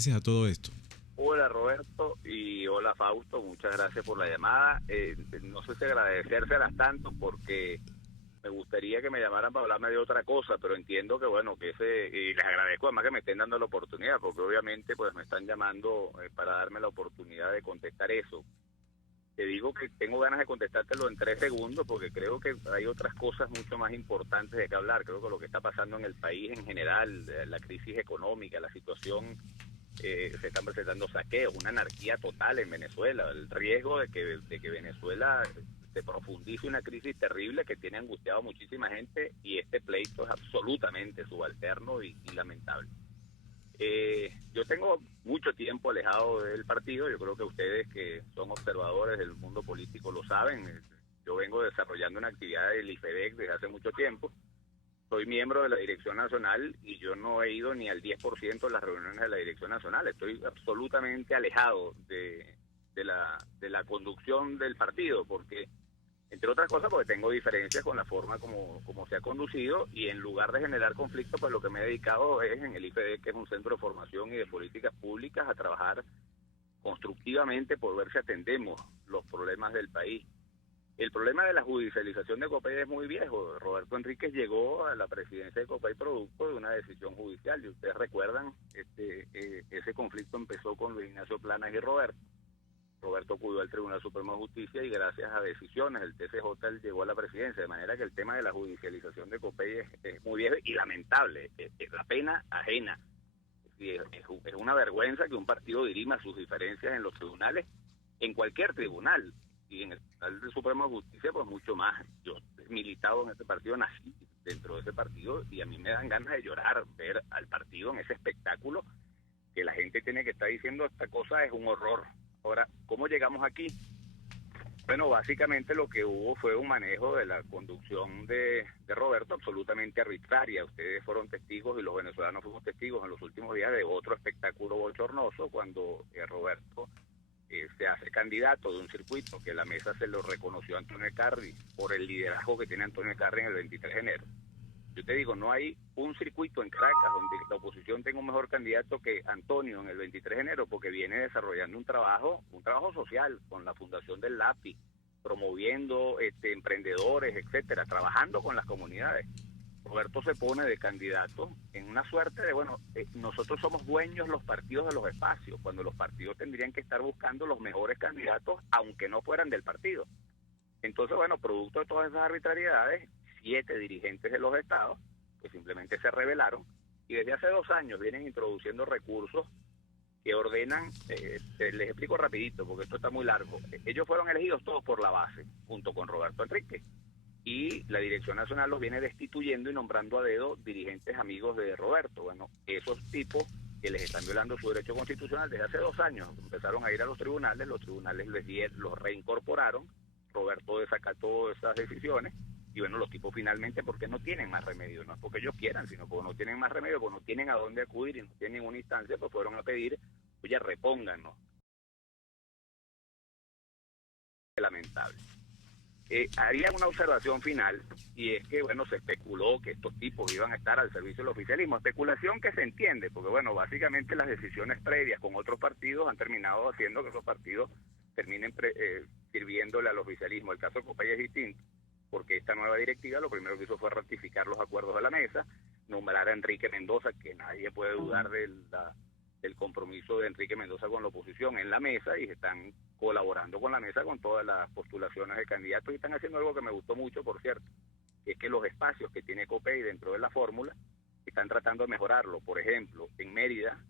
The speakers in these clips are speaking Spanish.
beneficias a todo esto? Hola Roberto y hola Fausto, muchas gracias por la llamada. No sé si agradecérselas tanto porque me gustaría que me llamaran para hablarme de otra cosa, pero entiendo que bueno, y les agradezco además que me estén dando la oportunidad, porque obviamente pues me están llamando para darme la oportunidad de contestar eso. Te digo que tengo ganas de contestártelo en 3 segundos porque creo que hay otras cosas mucho más importantes de que hablar. Creo que lo que está pasando en el país en general, la crisis económica, la situación, se están presentando saqueos, una anarquía total en Venezuela, el riesgo de que Venezuela se profundice una crisis terrible que tiene angustiado a muchísima gente, y este pleito es absolutamente subalterno y lamentable. Yo tengo mucho tiempo alejado del partido. Yo creo que ustedes que son observadores del mundo político lo saben. Yo vengo desarrollando una actividad del IFEDEC desde hace mucho tiempo. Soy miembro de la Dirección Nacional y yo no he ido ni al 10% de las reuniones de la Dirección Nacional. Estoy absolutamente alejado de la conducción del partido, porque entre otras cosas porque tengo diferencias con la forma como se ha conducido, y en lugar de generar conflicto, pues lo que me he dedicado es en el IFED, que es un centro de formación y de políticas públicas, a trabajar constructivamente por ver si atendemos los problemas del país. El problema de la judicialización de Copey es muy viejo. Roberto Enríquez llegó a la presidencia de Copey producto de una decisión judicial, y ustedes recuerdan, ese conflicto empezó con Luis Ignacio Planas y Roberto acudió al Tribunal Supremo de Justicia y gracias a decisiones del TCJ él llegó a la presidencia, de manera que el tema de la judicialización de Copey es muy viejo y lamentable, es la pena ajena. Es una vergüenza que un partido dirima sus diferencias en los tribunales, en cualquier tribunal, y en el Tribunal del Supremo de Justicia pues mucho más. Yo he militado en ese partido, nací dentro de ese partido, y a mí me dan ganas de llorar ver al partido en ese espectáculo que la gente tiene que estar diciendo esta cosa es un horror. Ahora, ¿cómo llegamos aquí? Bueno, básicamente lo que hubo fue un manejo de la conducción de Roberto absolutamente arbitraria. Ustedes fueron testigos y los venezolanos fuimos testigos en los últimos días de otro espectáculo bochornoso cuando Roberto se hace candidato de un circuito que la mesa se lo reconoció a Antonio Ecarri por el liderazgo que tiene Antonio Ecarri en el 23 de enero. Yo te digo, no hay un circuito en Caracas donde la oposición tenga un mejor candidato que Antonio en el 23 de enero, porque viene desarrollando un trabajo social con la fundación del LAPI, promoviendo emprendedores, etcétera, trabajando con las comunidades. Roberto se pone de candidato en una suerte de, nosotros somos dueños los partidos de los espacios, cuando los partidos tendrían que estar buscando los mejores candidatos, aunque no fueran del partido. Entonces, producto de todas esas arbitrariedades, 7 dirigentes de los estados que simplemente se rebelaron, y desde hace 2 años vienen introduciendo recursos que ordenan, les explico rapidito porque esto está muy largo. Ellos fueron elegidos todos por la base, junto con Roberto Enríquez, y la Dirección Nacional los viene destituyendo y nombrando a dedo dirigentes amigos de Roberto. Esos tipos que les están violando su derecho constitucional desde hace 2 años empezaron a ir a los tribunales los reincorporaron. Roberto desacató esas decisiones y los tipos finalmente, porque no tienen más remedio, no es porque ellos quieran, sino porque no tienen más remedio, porque no tienen a dónde acudir y no tienen una instancia, pues fueron a pedir, oye, repónganos. Lamentable. Haría una observación final, y es que, se especuló que estos tipos iban a estar al servicio del oficialismo, especulación que se entiende, porque, básicamente las decisiones previas con otros partidos han terminado haciendo que esos partidos terminen sirviéndole al oficialismo. El caso de Copey es distinto, porque esta nueva directiva lo primero que hizo fue ratificar los acuerdos de la mesa, nombrar a Enrique Mendoza, que nadie puede dudar del compromiso de Enrique Mendoza con la oposición en la mesa, y están colaborando con la mesa con todas las postulaciones de candidatos, y están haciendo algo que me gustó mucho, por cierto, que es que los espacios que tiene Copey dentro de la fórmula están tratando de mejorarlo. Por ejemplo, en Mérida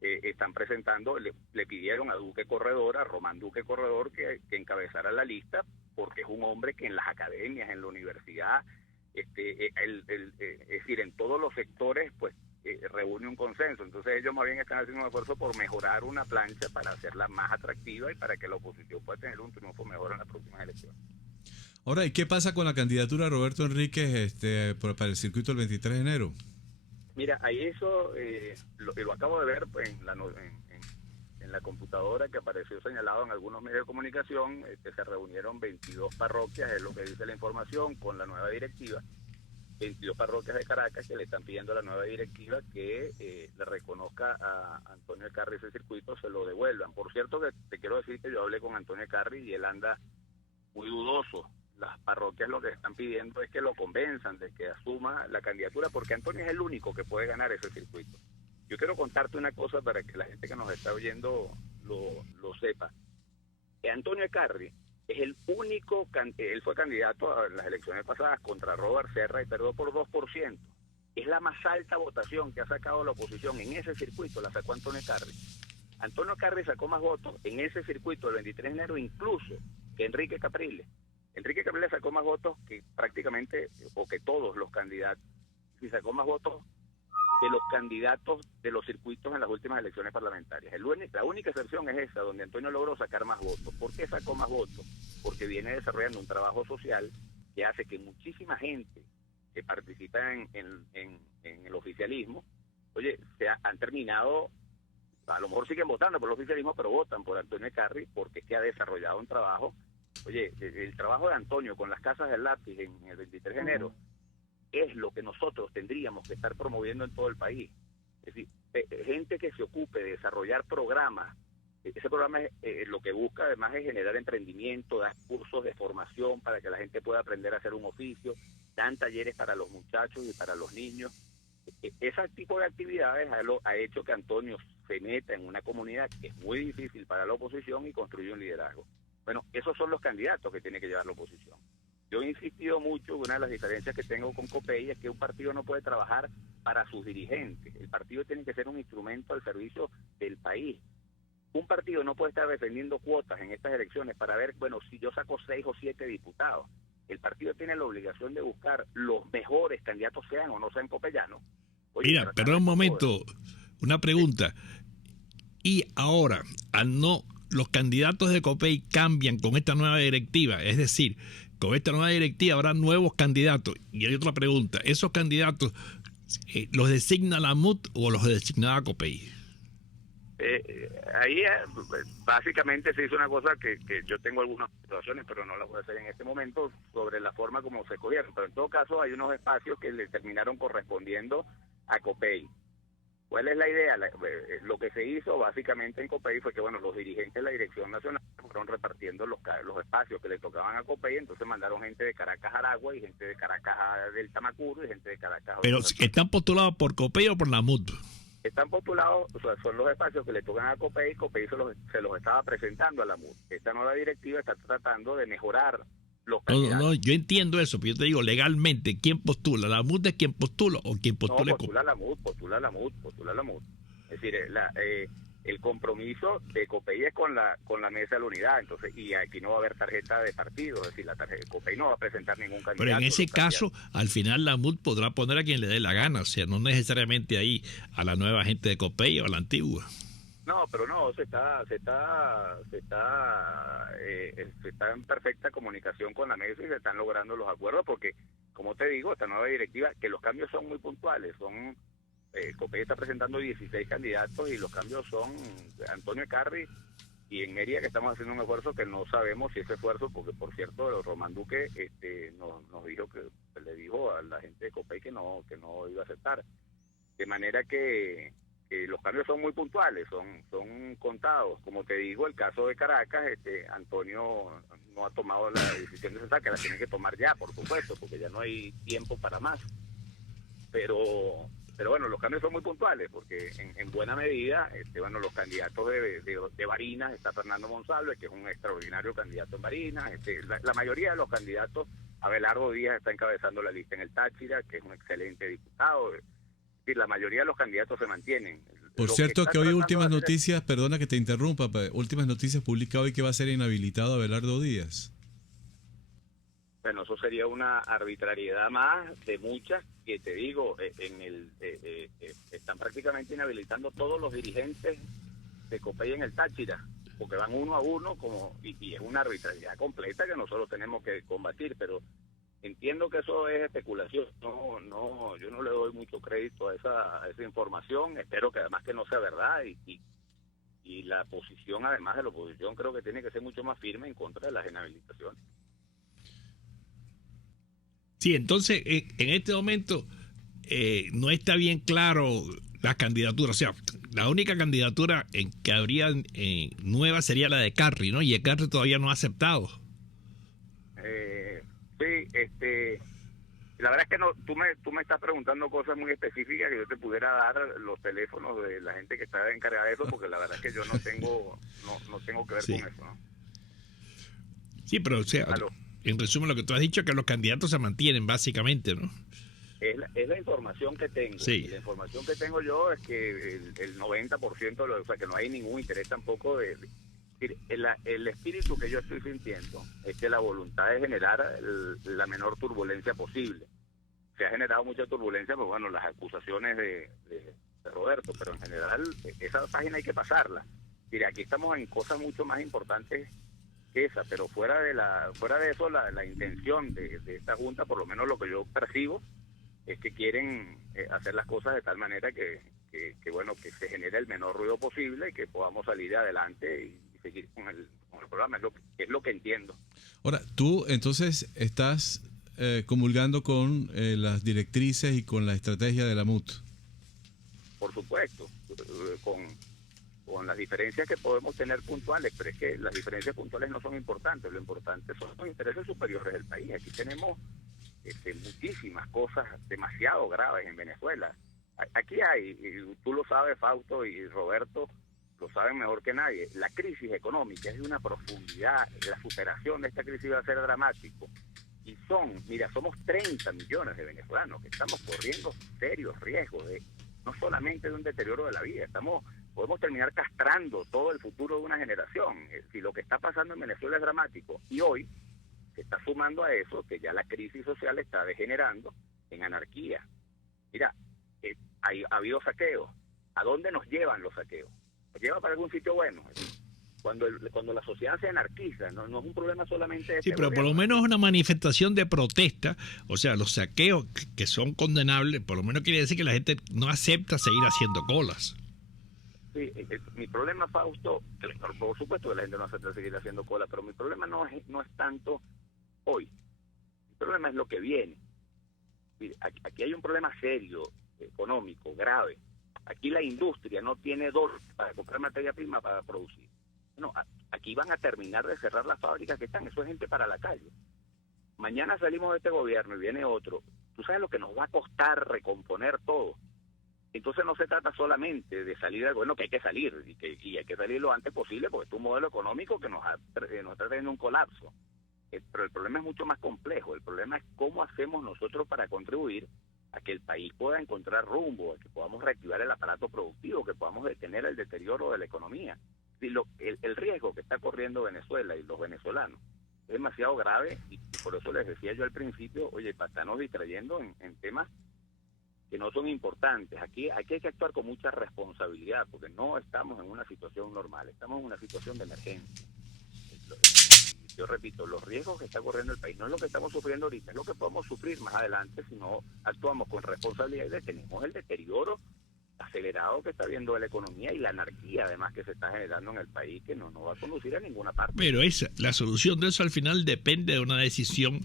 están presentando, le pidieron a Duque Corredor, a Román Duque Corredor, que encabezara la lista, porque es un hombre que en las academias, en la universidad, es decir, en todos los sectores, pues reúne un consenso. Entonces ellos más bien están haciendo un esfuerzo por mejorar una plancha para hacerla más atractiva y para que la oposición pueda tener un triunfo mejor en las próximas elecciones. Ahora, ¿y qué pasa con la candidatura de Roberto Enríquez para el circuito del 23 de enero? Mira, ahí eso lo acabo de ver en la computadora, que apareció señalado en algunos medios de comunicación. Se reunieron 22 parroquias, es lo que dice la información, con la nueva directiva, 22 parroquias de Caracas que le están pidiendo a la nueva directiva que le reconozca a Antonio Carri ese circuito, se lo devuelvan. Por cierto, que te quiero decir que yo hablé con Antonio Carri y él anda muy dudoso. Las parroquias lo que están pidiendo es que lo convenzan de que asuma la candidatura, porque Antonio es el único que puede ganar ese circuito. Yo quiero contarte una cosa para que la gente que nos está oyendo lo sepa. Que Antonio Carri es el único, él fue candidato a las elecciones pasadas contra Robert Serra y perdió por 2%. Es la más alta votación que ha sacado la oposición en ese circuito, la sacó Antonio Carri. Antonio Carri sacó más votos en ese circuito el 23 de enero incluso que Enrique Capriles. Enrique Capriles sacó más votos que prácticamente, o que todos los candidatos, y sacó más votos de los candidatos de los circuitos en las últimas elecciones parlamentarias. La única excepción es esa, donde Antonio logró sacar más votos. ¿Por qué sacó más votos? Porque viene desarrollando un trabajo social que hace que muchísima gente que participa en el oficialismo, han terminado, a lo mejor siguen votando por el oficialismo, pero votan por Antonio Carri porque es que ha desarrollado un trabajo. El trabajo de Antonio con las casas del lápiz en el 23 de enero es lo que nosotros tendríamos que estar promoviendo en todo el país. Es decir, gente que se ocupe de desarrollar programas. Ese programa lo que busca además es generar emprendimiento, dar cursos de formación para que la gente pueda aprender a hacer un oficio, dan talleres para los muchachos y para los niños. Ese tipo de actividades ha hecho que Antonio se meta en una comunidad que es muy difícil para la oposición y construye un liderazgo. Bueno, esos son los candidatos que tiene que llevar la oposición. Yo he insistido mucho, una de las diferencias que tengo con COPEI es que un partido no puede trabajar para sus dirigentes. El partido tiene que ser un instrumento al servicio del país. Un partido no puede estar defendiendo cuotas en estas elecciones para ver, bueno, si yo saco 6 o 7 diputados. El partido tiene la obligación de buscar los mejores candidatos, sean o no sean copellanos. Mira, perdón un momento, una pregunta. Y ahora, los candidatos de COPEI cambian con esta nueva directiva, es decir, con esta nueva directiva habrá nuevos candidatos. Y hay otra pregunta, ¿esos candidatos los designa la MUT o los designaba COPEI? Ahí básicamente se hizo una cosa que yo tengo algunas situaciones, pero no las voy a hacer en este momento, sobre la forma como se escogieron. Pero en todo caso hay unos espacios que le terminaron correspondiendo a COPEI. ¿Cuál es la idea? Lo que se hizo básicamente en COPEI fue que, bueno, los dirigentes de la Dirección Nacional fueron repartiendo los espacios que le tocaban a COPEI, entonces mandaron gente de Caracas a Aragua y gente de Caracas a del Tamacuro y gente de Caracas a... ¿Pero están postulados por COPEI o por la MUT? Están postulados, o sea, son los espacios que le tocan a COPEI se los estaba presentando a la MUT. Esta nueva directiva está tratando de mejorar los candidatos. No, yo entiendo eso, pero yo te digo, legalmente, ¿quién postula? ¿La MUT es quien postula o quien postula? No, postula la MUT. Es decir, el compromiso de COPEI es con la mesa de la unidad, entonces, y aquí no va a haber tarjeta de partido, es decir, la tarjeta de COPEI no va a presentar ningún candidato. Pero en ese caso, al final la MUT podrá poner a quien le dé la gana, o sea, no necesariamente ahí a la nueva gente de COPEI o a la antigua. No, pero no, se está en perfecta comunicación con la mesa y se están logrando los acuerdos porque, como te digo, esta nueva directiva, que los cambios son muy puntuales, COPEI está presentando 16 candidatos y los cambios son Antonio Carri y en Mérida, que estamos haciendo un esfuerzo que no sabemos si ese esfuerzo, porque por cierto Román Duque nos dijo que le dijo a la gente de COPEI que no iba a aceptar, de manera que los cambios son muy puntuales, son contados. Como te digo, el caso de Caracas, Antonio no ha tomado la decisión necesaria, que la tiene que tomar ya, por supuesto, porque ya no hay tiempo para más. Pero bueno, los cambios son muy puntuales, porque en buena medida, los candidatos de Barinas, está Fernando Monsalve, que es un extraordinario candidato en Barinas, la mayoría de los candidatos, Abelardo Díaz está encabezando la lista en el Táchira, que es un excelente diputado. La mayoría de los candidatos se mantienen. Por cierto, que hoy últimas noticias, perdona que te interrumpa, últimas noticias publica hoy que va a ser inhabilitado Abelardo Díaz. Bueno, eso sería una arbitrariedad más de muchas que te digo, están prácticamente inhabilitando todos los dirigentes de COPEI en el Táchira, porque van uno a uno y es una arbitrariedad completa que nosotros tenemos que combatir, pero entiendo que eso es especulación, yo no le doy mucho crédito a esa información, espero que además que no sea verdad y la posición, además de la oposición, creo que tiene que ser mucho más firme en contra de las inhabilitaciones. Sí, entonces en este momento no está bien claro la candidatura. O sea, la única candidatura que habría nueva sería la de Carri, ¿no? Y el Carri todavía no ha aceptado. Sí, la verdad es que no, tú me estás preguntando cosas muy específicas que yo te pudiera dar los teléfonos de la gente que está encargada de eso, porque la verdad es que yo no tengo que ver Sí. con eso, ¿no? Sí, pero o sea, Aló. en resumen lo que tú has dicho, que los candidatos se mantienen básicamente, ¿no? Es la información que tengo. Sí. Y la información que tengo yo es que el 90%, o sea, que no hay ningún interés tampoco el espíritu que yo estoy sintiendo es que la voluntad es generar la menor turbulencia posible. Se ha generado mucha turbulencia, pues bueno, las acusaciones de Roberto, pero en general esa página hay que pasarla. Mire, aquí estamos en cosas mucho más importantes que esa, pero fuera de eso, la intención de esta junta, por lo menos lo que yo percibo, es que quieren hacer las cosas de tal manera que bueno, que se genere el menor ruido posible y que podamos salir adelante y seguir con el programa, es lo que entiendo. Ahora, tú entonces estás comulgando con las directrices y con la estrategia de la MUT. Por supuesto, con las diferencias que podemos tener puntuales, pero es que las diferencias puntuales no son importantes, lo importante son los intereses superiores del país. Aquí tenemos muchísimas cosas demasiado graves en Venezuela. Aquí hay, y tú lo sabes, Fausto y Roberto, lo saben mejor que nadie, la crisis económica es de una profundidad, la superación de esta crisis va a ser dramático. Y somos 30 millones de venezolanos que estamos corriendo serios riesgos no solamente de un deterioro de la vida, podemos terminar castrando todo el futuro de una generación. Si lo que está pasando en Venezuela es dramático, y hoy se está sumando a eso que ya la crisis social está degenerando en anarquía. Mira, ha habido saqueos. ¿A dónde nos llevan los saqueos? ¿Nos lleva para algún sitio bueno? Cuando la sociedad se anarquiza, no es un problema solamente de Sí, pero por lo menos una manifestación de protesta, o sea, los saqueos que son condenables, por lo menos quiere decir que la gente no acepta seguir haciendo colas. Sí, mi problema, Fausto, por supuesto que la gente no acepta seguir haciendo cola, pero mi problema no es tanto hoy. El problema es lo que viene. Aquí hay un problema serio, económico, grave. Aquí la industria no tiene dólares para comprar materia prima para producir. No, aquí van a terminar de cerrar las fábricas que están. Eso es gente para la calle. Mañana salimos de este gobierno y viene otro. Tú sabes lo que nos va a costar recomponer todo. Entonces no se trata solamente de salir del gobierno, que hay que salir y hay que salir lo antes posible porque es un modelo económico que nos está teniendo un colapso. Pero el problema es mucho más complejo. El problema es cómo hacemos nosotros para contribuir a que el país pueda encontrar rumbo, a que podamos reactivar el aparato productivo, que podamos detener el deterioro de la economía. El riesgo que está corriendo Venezuela y los venezolanos es demasiado grave y por eso les decía yo al principio, oye, para estarnos distrayendo en temas que no son importantes. Aquí hay que actuar con mucha responsabilidad porque no estamos en una situación normal, estamos en una situación de emergencia. Yo repito, los riesgos que está corriendo el país no es lo que estamos sufriendo ahorita, es lo que podemos sufrir más adelante si no actuamos con responsabilidad y detenemos el deterioro acelerado que está viendo la economía y la anarquía además que se está generando en el país, que no va a conducir a ninguna parte. Pero la solución de eso al final depende de una decisión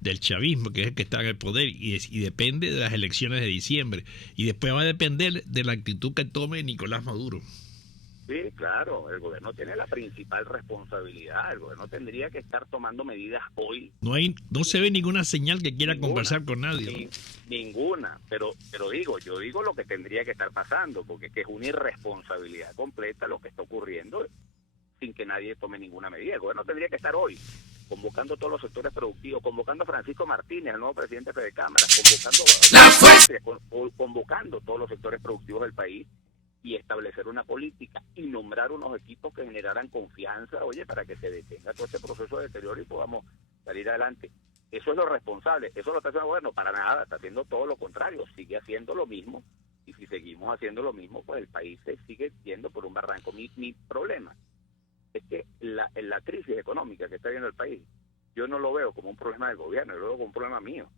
del chavismo, que es el que está en el poder, y depende de las elecciones de diciembre, y después va a depender de la actitud que tome Nicolás Maduro. Sí, claro, el gobierno tiene la principal responsabilidad, el gobierno tendría que estar tomando medidas hoy. No se ve ninguna señal que quiera conversar con nadie, ¿no? Ninguna, pero yo digo lo que tendría que estar pasando, porque es una irresponsabilidad completa lo que está ocurriendo sin que nadie tome ninguna medida. El gobierno tendría que estar hoy convocando todos los sectores productivos, convocando a Francisco Martínez, el nuevo presidente de Cámara, convocando todos los sectores productivos del país y establecer una política y nombrar unos equipos que generaran confianza, oye, para que se detenga todo este proceso de deterioro y podamos salir adelante. Eso es lo responsable, eso lo está haciendo el gobierno, para nada, está haciendo todo lo contrario, sigue haciendo lo mismo, y si seguimos haciendo lo mismo, pues el país se sigue yendo por un barranco. Mi problema es que la crisis económica que está viendo el país, yo no lo veo como un problema del gobierno, yo lo veo como un problema mío,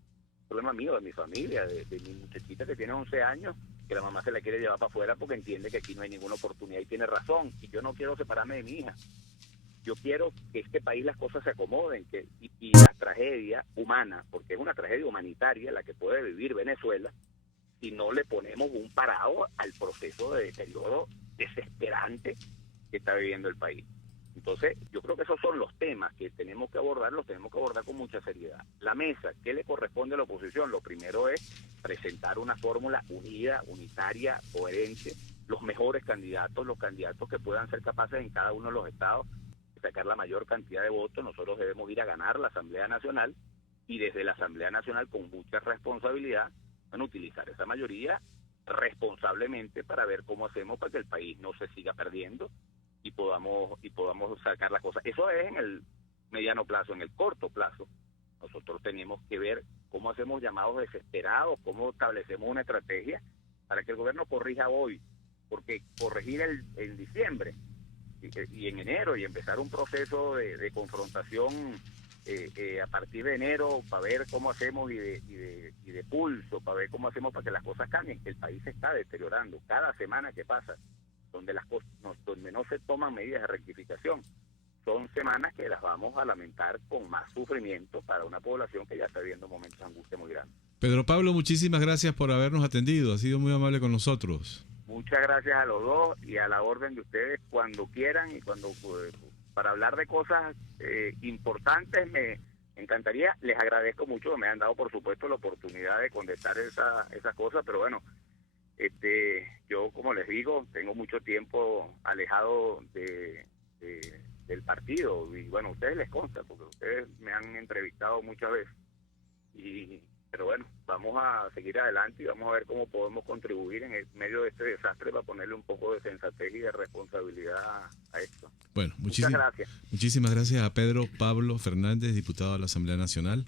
de mi familia, de mi muchachita que tiene 11 años, que la mamá se la quiere llevar para afuera porque entiende que aquí no hay ninguna oportunidad y tiene razón, y yo no quiero separarme de mi hija. yo quiero que este país las cosas se acomoden, y la tragedia humana, porque es una tragedia humanitaria la que puede vivir Venezuela, si no le ponemos un parado al proceso de deterioro desesperante que está viviendo el país. Entonces, yo creo que esos son los temas que tenemos que abordar, los tenemos que abordar con mucha seriedad. La mesa, ¿qué le corresponde a la oposición? Lo primero es presentar una fórmula unida, unitaria, coherente, los mejores candidatos, los candidatos que puedan ser capaces en cada uno de los estados de sacar la mayor cantidad de votos. Nosotros debemos ir a ganar la Asamblea Nacional, y desde la Asamblea Nacional, con mucha responsabilidad, van a utilizar esa mayoría responsablemente para ver cómo hacemos para que el país no se siga perdiendo y podamos sacar la cosa. Eso es en el mediano plazo. En el corto plazo, nosotros tenemos que ver cómo hacemos llamados desesperados, cómo establecemos una estrategia para que el gobierno corrija hoy, porque corregir en diciembre y en enero y empezar un proceso de confrontación a partir de enero para ver cómo hacemos y de pulso, para ver cómo hacemos para que las cosas cambien. El país se está deteriorando cada semana que pasa, donde las cosas donde no se toman medidas de rectificación, son semanas que las vamos a lamentar con más sufrimiento para una población que ya está viviendo momentos de angustia muy grandes. Pedro Pablo, muchísimas gracias por habernos atendido, ha sido muy amable con nosotros. Muchas gracias a los dos y a la orden de ustedes cuando quieran y cuando para hablar de cosas importantes me encantaría. Les agradezco mucho que me han dado, por supuesto, la oportunidad de contestar esas cosas, pero bueno, yo, como les digo, tengo mucho tiempo alejado del partido, y bueno, a ustedes les consta porque ustedes me han entrevistado muchas veces, pero bueno, vamos a seguir adelante y vamos a ver cómo podemos contribuir en el medio de este desastre para ponerle un poco de sensatez y de responsabilidad a esto. Bueno, muchas gracias. Muchísimas gracias a Pedro Pablo Fernández, diputado de la Asamblea Nacional.